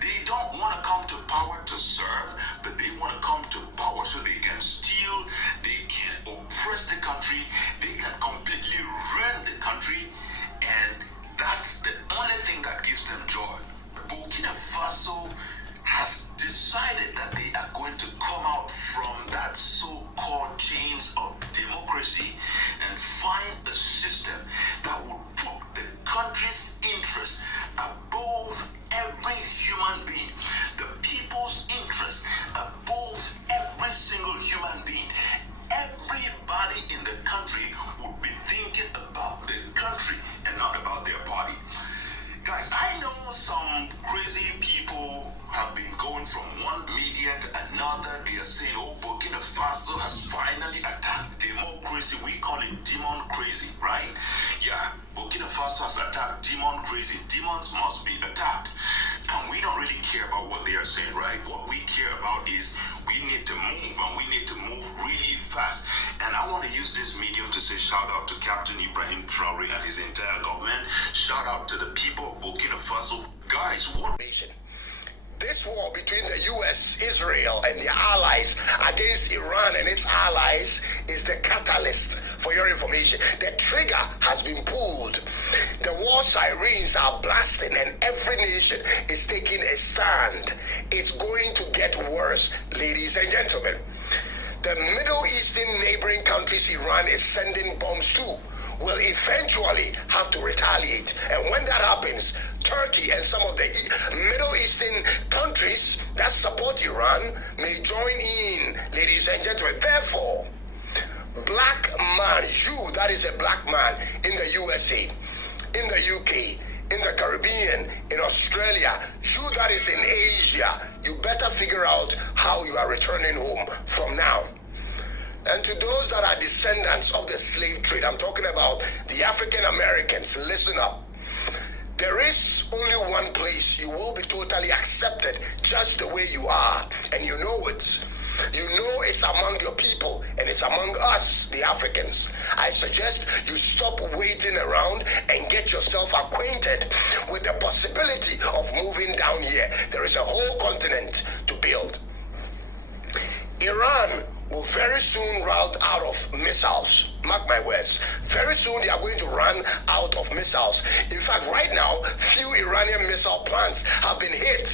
They don't want to come to power to serve, but they want to come to power so they can steal, they can oppress the country, they can completely ruin the country, and that's the only thing that gives them joy. Burkina Faso has decided that they are going to come out from that so-called chains of democracy and find a system that will put the country's interests above every human being, the people's interests above every single human being. Everybody in the country would be thinking about the country and not about their party. Guys, I know some crazy people have been going from one media to another. They are saying, oh, Burkina Faso has finally attacked democracy. We call it demon crazy, right? Yeah, Burkina Faso has attacked demon crazy. Demons must be attacked. And we don't really care about what they are saying, right? What we care about is we need to move, and we need to move really fast. And I want to use this medium to say shout out to Captain Ibrahim Traore and his entire government. Shout out to the people of Burkina Faso. Guys, what nation? This war between the US, Israel, and their allies against Iran and its allies is the catalyst. For your information, the trigger has been pulled. The war sirens are blasting and every nation is taking a stand. It's going to get worse, ladies and gentlemen. The Middle Eastern neighboring countries Iran is sending bombs to will eventually have to retaliate. And when that happens, Turkey and some of the Middle Eastern countries that support Iran may join in, ladies and gentlemen. Therefore, black man, you that is a black man in the USA, in the UK, in the Caribbean, in Australia, you that is in Asia, you better figure out how you are returning home from now. And to those that are descendants of the slave trade, I'm talking about the African Americans, listen up. There is only one place you will be totally accepted just the way you are, and you know it. You know it's among your people, and it's among us, the Africans. I suggest you stop waiting around and get yourself acquainted with the possibility of moving down here. There is a whole continent to build. Iran will very soon run out of missiles. Mark my words. Very soon they are going to run out of missiles. In fact, right now, few Iranian missile plants have been hit.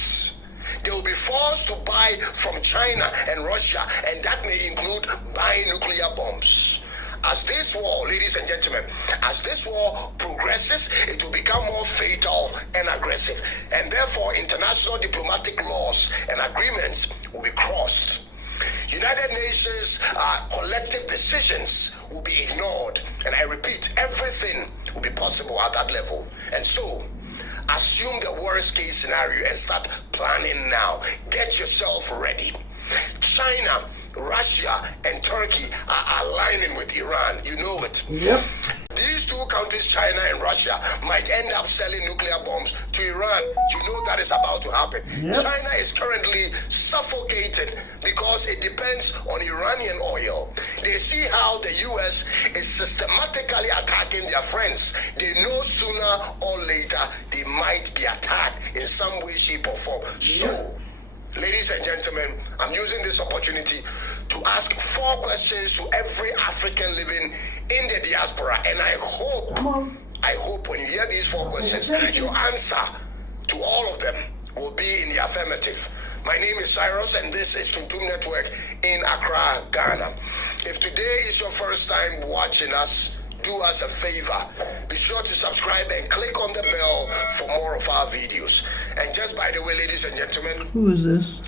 They will be forced to buy from China and Russia, and that may include buying nuclear bombs. As this war, ladies and gentlemen, as this war progresses, it will become more fatal and aggressive. And therefore, international diplomatic laws and agreements will be crossed. United Nations collective decisions will be ignored. And I repeat, everything will be possible at that level. And so, assume the worst case scenario and start planning now. Get yourself ready. China, Russia, and Turkey are aligning with Iran. You know it. Yep. These two countries, China and Russia, might end up selling nuclear bombs to Iran. You know that is about to happen. Yep. China is currently suffocated because it depends on Iranian systematically attacking their friends, they know sooner or later they might be attacked in some way, shape, or form. So, ladies and gentlemen, I'm using this opportunity to ask 4 questions to every African living in the diaspora, and I hope when you hear these 4 questions, your answer to all of them will be in the affirmative. My name is Cyrus, and this is Tuntum Network in Accra, Ghana. If today is your first time watching us, do us a favor. Be sure to subscribe and click on the bell for more of our videos. And just by the way, ladies and gentlemen, who is this?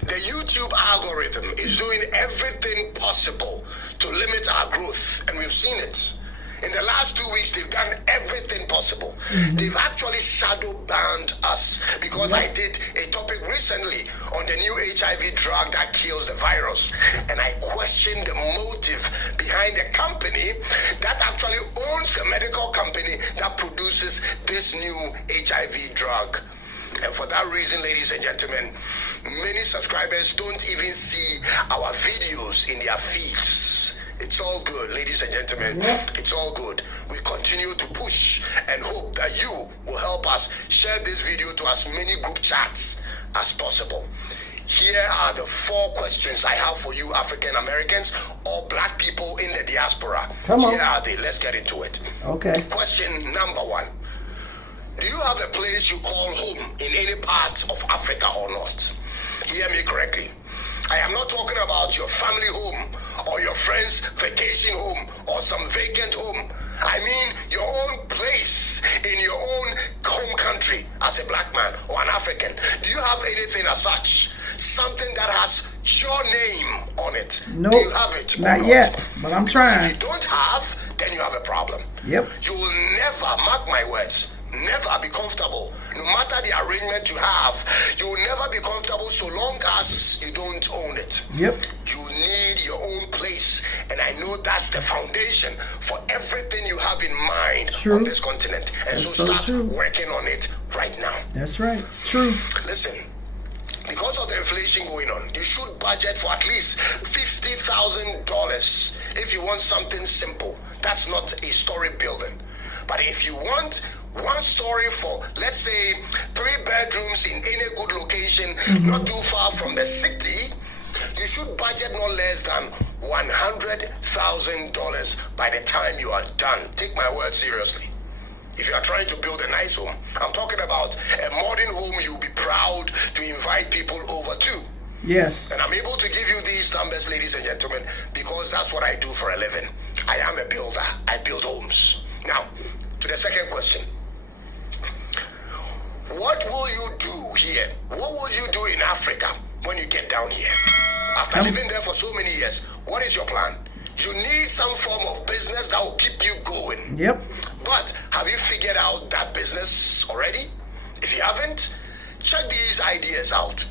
The YouTube algorithm is doing everything possible to limit our growth, and we've seen it. In the last 2 weeks, they've done everything possible. They've actually shadow banned us because I did a topic recently on the new HIV drug that kills the virus. And I questioned the motive behind the company that actually owns the medical company that produces this new HIV drug. And for that reason, ladies and gentlemen, many subscribers don't even see our videos in their feeds. It's all good, ladies and gentlemen. It's all good. We continue to push and hope that you will help us share this video to as many group chats as possible. Here are the 4 questions I have for you, African Americans or black people in the diaspora. Here are they. Let's get into it. Okay. Question number 1. Do you have a place you call home in any part of Africa or not? Hear me correctly. I am not talking about your family home or your friend's vacation home or some vacant home. I mean your own place in your own home country as a black man or an African. Do you have anything as such? Something that has your name on it? Nope. Do you have it? Not yet, but I'm trying. If you don't have, then you have a problem. Yep. You will never, mark my words, never be comfortable. No matter the arrangement you have, you will never be comfortable so long as you don't own it. Yep. You need your own place, and I know that's the foundation for everything you have in mind on this continent. And That's so start true. working on it right now. That's right. True. Listen, because of the inflation going on, you should budget for at least $50,000 if you want something simple. That's not a story building. But if you want 1 story for, let's say, 3 bedrooms in any good location, not too far from the city, you should budget no less than $100,000 by the time you are done. Take my word seriously. If you are trying to build a nice home, I'm talking about a modern home you'll be proud to invite people over to. Yes. And I'm able to give you these numbers, ladies and gentlemen, because that's what I do for a living. I am a builder. I build homes. Now, to the second question. What will you do here? What would you do in Africa when you get down here? After living there for so many years, what is your plan? You need some form of business that will keep you going. Yep. But have you figured out that business already? If you haven't, check these ideas out.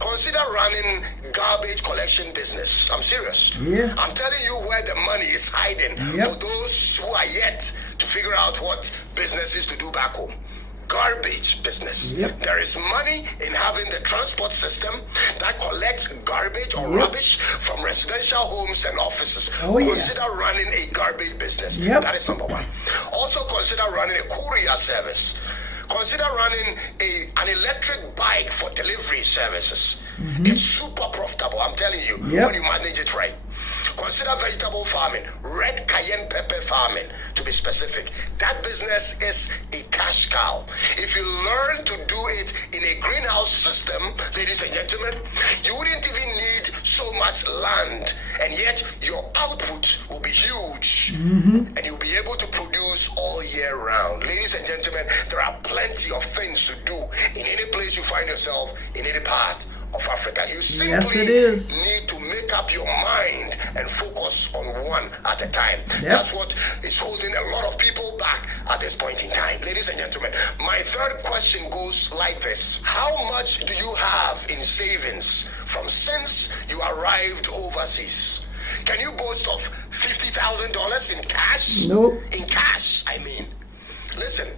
Consider running garbage collection business. I'm serious. Yeah. I'm telling you where the money is hiding for those who are yet to figure out what business is to do back home. Garbage business. There is money in having the transport system that collects garbage or rubbish from residential homes and offices. Consider running a garbage business. That is number 1. Also consider running a courier service. Consider running an electric bike for delivery services. It's super profitable, I'm telling you, when you manage it right. Consider vegetable farming, red cayenne pepper farming, to be specific. That business is a cash cow. If you learn to do it in a greenhouse system, ladies and gentlemen, you wouldn't even need so much land, and yet your output will be huge, and you'll be able to produce all year round. Ladies and gentlemen, there are plenty of things to do in any place you find yourself, in any part of Africa. You simply need to make up your mind and focus on one at a time. That's what is holding a lot of people back at this point in time. Ladies and gentlemen, my third question goes like this. How much do you have in savings from since you arrived overseas? Can you boast of $50,000 in cash? Nope. In cash, I mean. Listen,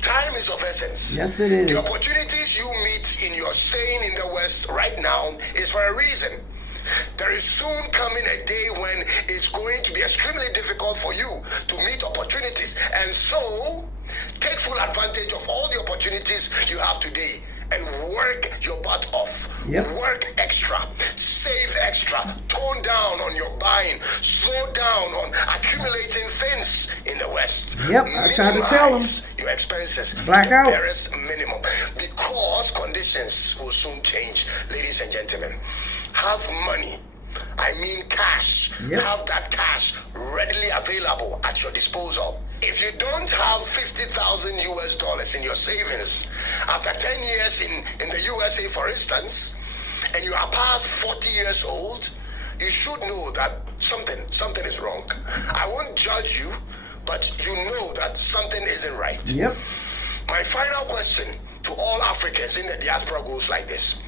time is of essence. Yes, it is. The opportunities you meet in your staying in the West right now is for a reason. There is soon coming a day when it's going to be extremely difficult for you to meet opportunities. And so, take full advantage of all the opportunities you have today and work your butt off. Work extra, save extra, tone down on your buying, slow down on accumulating things in the West. I tried to tell them. Your expenses Blackout. to the barest minimum, because conditions will soon change. Ladies and gentlemen, have money. I mean cash. Have that cash readily available at your disposal. If you don't have $50,000 in your savings after 10 years in the USA, for instance, and you are past 40 years old, you should know that something is wrong. I won't judge you, but you know that something isn't right. My final question to all Africans in the diaspora goes like this.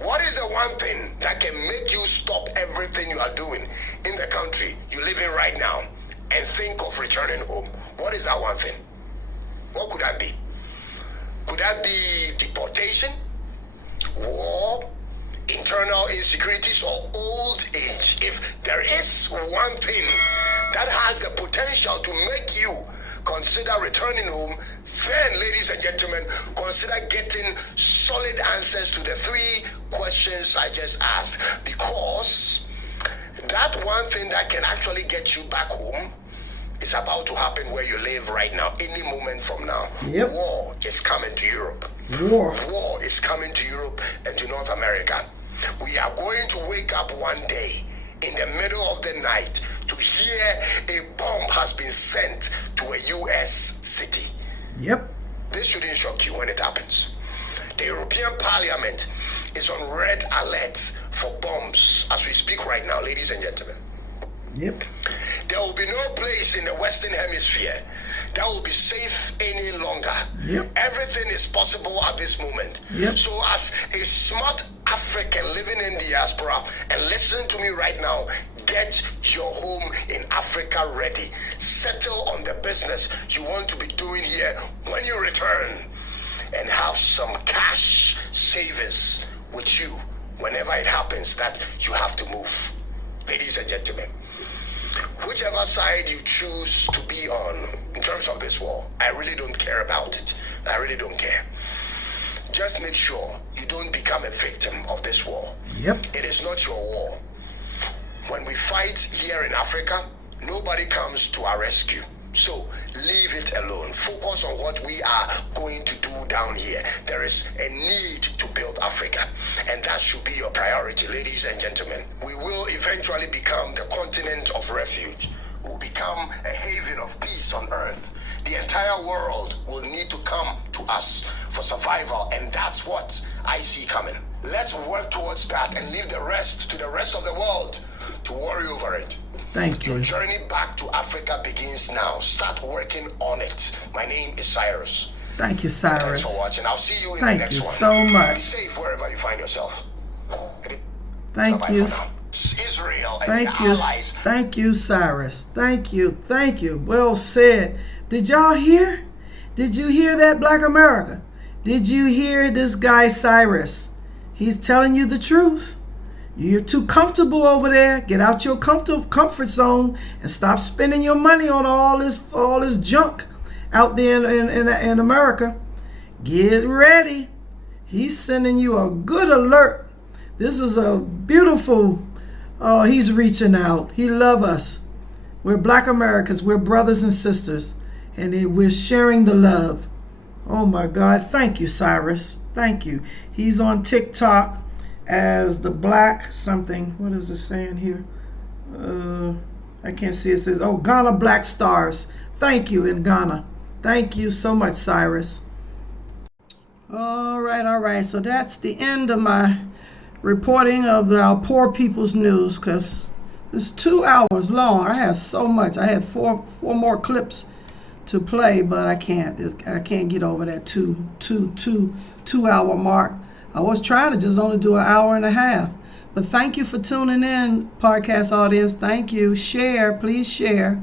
What is the one thing that can make you stop everything you are doing in the country you live in right now and think of returning home? What is that one thing? What could that be? Could that be deportation, war, internal insecurities, or old age? If there is one thing that has the potential to make you consider returning home, then, ladies and gentlemen, consider getting solid answers to the 3 questions I just asked, because that one thing that can actually get you back home is about to happen where you live right now, any moment from now. War is coming to Europe. War is coming to Europe and to North America. We are going to wake up one day in the middle of the night to hear a bomb has been sent to a U.S. city. This shouldn't shock you when it happens. The European Parliament is on red alert for bombs as we speak right now, ladies and gentlemen. There will be no place in the Western Hemisphere that will be safe any longer. Everything is possible at this moment. So as a smart African living in diaspora, and listen to me right now, get your home in Africa ready. Settle on the business you want to be doing here when you return, and have some cash savings with you whenever it happens that you have to move. Ladies and gentlemen, whichever side you choose to be on in terms of this war, I really don't care about it. I really don't care. Just make sure you don't become a victim of this war. It is not your war. When we fight here in Africa, nobody comes to our rescue. So leave it alone. Focus on what we are going to do down here. There is a need to build Africa, and that should be your priority, ladies and gentlemen. We will eventually become the continent of refuge. We'll become a haven of peace on earth. The entire world will need to come to us for survival, and that's what I see coming. Let's work towards that and leave the rest to the rest of the world to worry over it. Thank you. Your journey back to Africa begins now. Start working on it. My name is Cyrus. Thank you, Cyrus. Thanks for watching. I'll see you in the next one. Thank you so much. Be safe wherever you find yourself. Thank you. Israel and the allies. Thank you, Cyrus. Thank you. Well said. Did y'all hear? Did you hear that, Black America? Did you hear this guy, Cyrus? He's telling you the truth. You're too comfortable over there. Get out your comfort zone and stop spending your money on all this junk out there in America. Get ready. He's sending you a good alert. This is a beautiful, he's reaching out. He loves us. We're Black Americans. We're brothers and sisters. And we're sharing the love. Oh my God. Thank you, Cyrus. Thank you. He's on TikTok as the Black something. What is it saying here? I can't see. It says, Ghana Black Stars. Thank you in Ghana. Thank you so much, Cyrus. All right. So that's the end of my reporting of our poor people's news, because it's 2 hours long. I had so much. I had four more clips to play, but I can't get over that two hour mark. I was trying to just only do an hour and a half. But thank you for tuning in, podcast audience. Thank you. Share, please share.